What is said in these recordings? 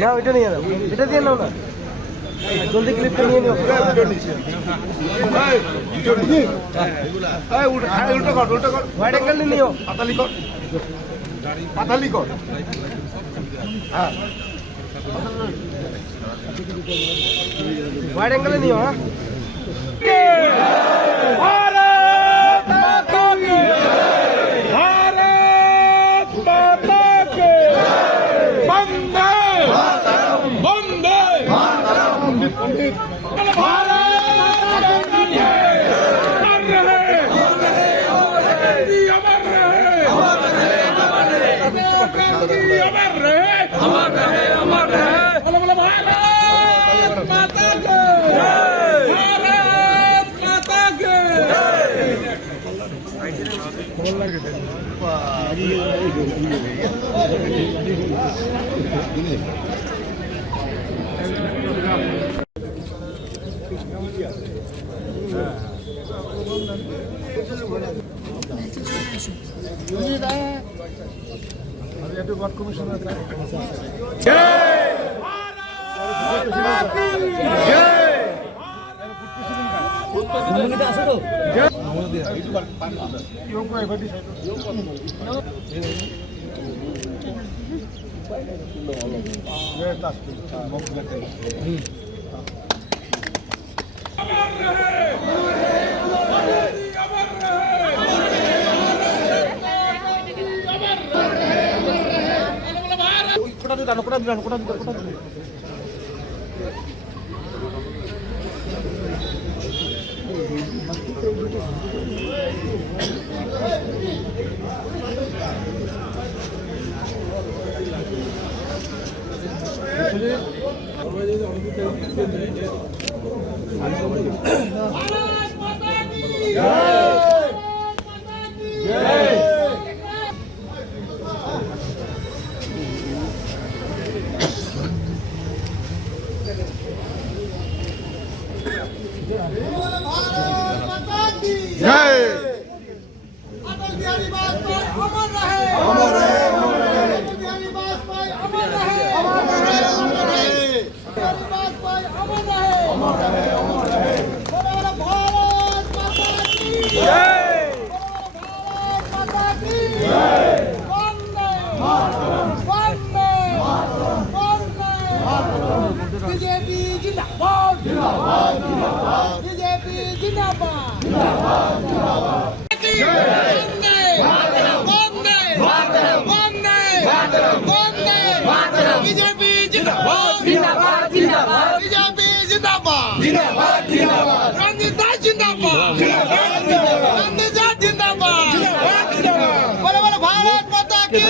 না ওইটা নিয়ে যাও, এটা দিয়ে নাও না, জলদি ক্লিপটা নিয়ে নিও। হোয়াইট অ্যাঙ্গেল নিও, পাতালি কর। হ্যাঁ হোয়াইট অ্যাঙ্গেলে নিও। হ্যাঁ बीजेपी जिंदाबाद जिंदाबाद जिंदाबाद बीजेपी जिंदाबाद जिंदाबाद जिंदाबाद बीजेपी जिंदाबाद जिंदाबाद जिंदाबाद बीजेपी जिंदाबाद जिंदाबाद जिंदाबाद रंजीता जिंदाबाद जिंदाबाद रंजीता जिंदाबाद जिंदाबाद जिंदाबाद बोलो बोलो भारत माता की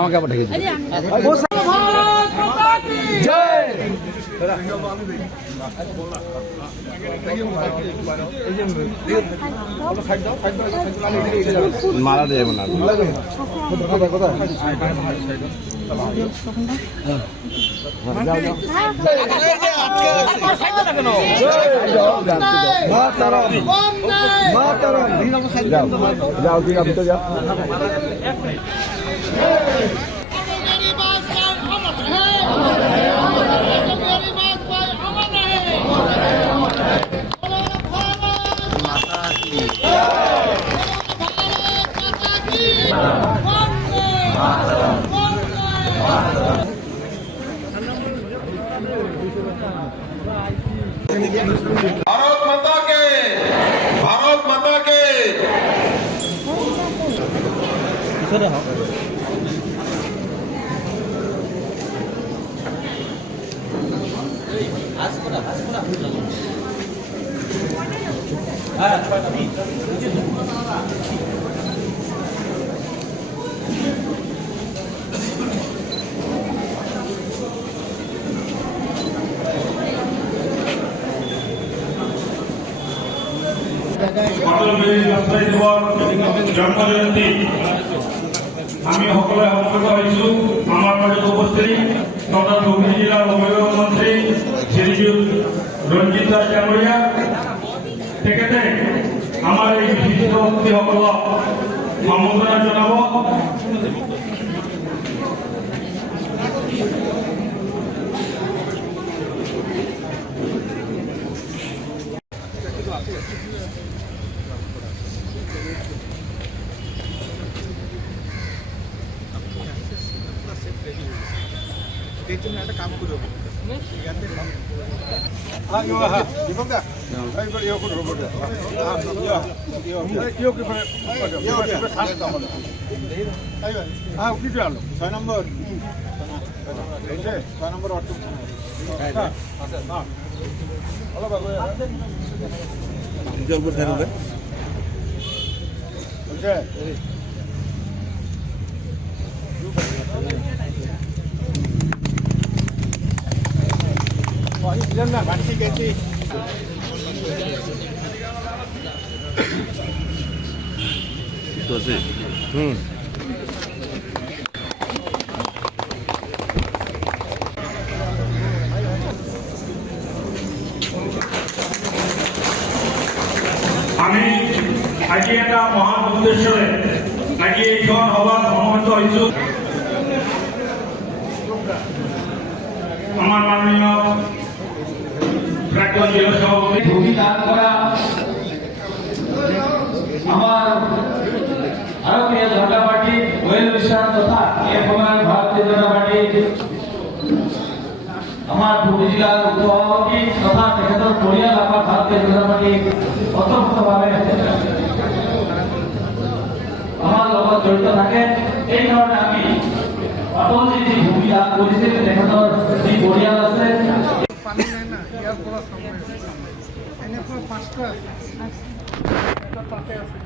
আমাকে আবার ঢেকে মারা দেব না যাও ঠিক আছে তো যাও भारत माता के भारत माता के অটল বিহারী বাজপেয়ী দেৱৰ জন্ম জয়ন্তী আমি সকলোৱে সমবেত হৈছো। আমাৰ মাজত উপস্থিত তথা ধুবুৰী জিলাৰ অভিভাৱক মন্ত্ৰী শ্ৰীযুত ৰঞ্জিত দাস ডাঙৰীয়া, তেখেতে আমাৰ এই বিশিষ্ট ব্যক্তিসকলক সম্বৰ্ধনা জনাব। আমি আজি এটা মহান উদ্দেশ্যৰে আজি এইখন সভাত সমবেত হৈছো। আমাৰ মাননীয় প্ৰাক্তন জিলা সভাপতি ভূমি দান করা আমার ভারতীয় জনতা পার্টি ওয়েল উইশার তথা এক সময় ভারতীয় জনতা পার্টি আমার ধুবুৰী জিলার উপসভাপতি তথা তেখেতৰ পৰিয়াল আমাৰ ভাৰতীয় জনতা পাৰ্টি অন্তৰ্ভুক্তভাৱে আমাৰ লগত জড়িত থাকে। এই কাৰণে আমি অটলজী যি ভূমি দান কৰিছিল তেখেতৰ যি পৰিয়াল আছে পানী নাই না, ইয়াৰ পৰা সময় এনেকুৱা 5টা তাতে আছে।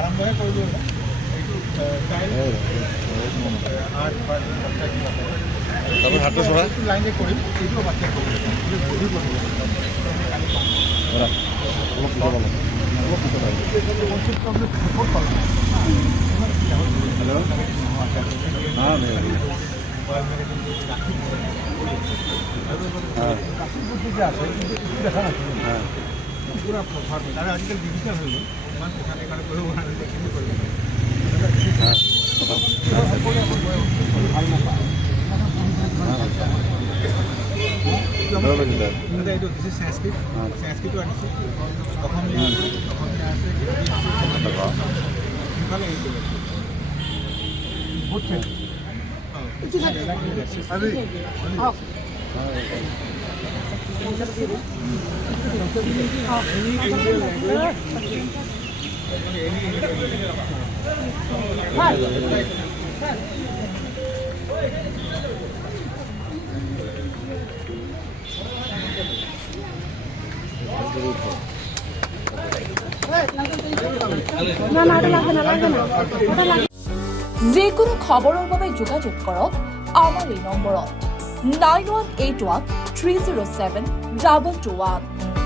আৰম্ভহে কৰিলোঁ হাতটো চৰা লাইনে কৰিম এইটো বাচ্চা দেখা নাছিল পুৰা প্ৰভাৱ আৰু আজিকালি ডিজিটেল হৈ গ'ল। ইমান পইচা কাৰণে কৰিব এইটো দিছে সংস্কৃত সংস্কৃতো আনিছে অসমীয়া আছে সিফালে যিকোনো খবৰৰ বাবে যোগাযোগ কৰক আমাৰ এই নম্বৰত 9181 307 221।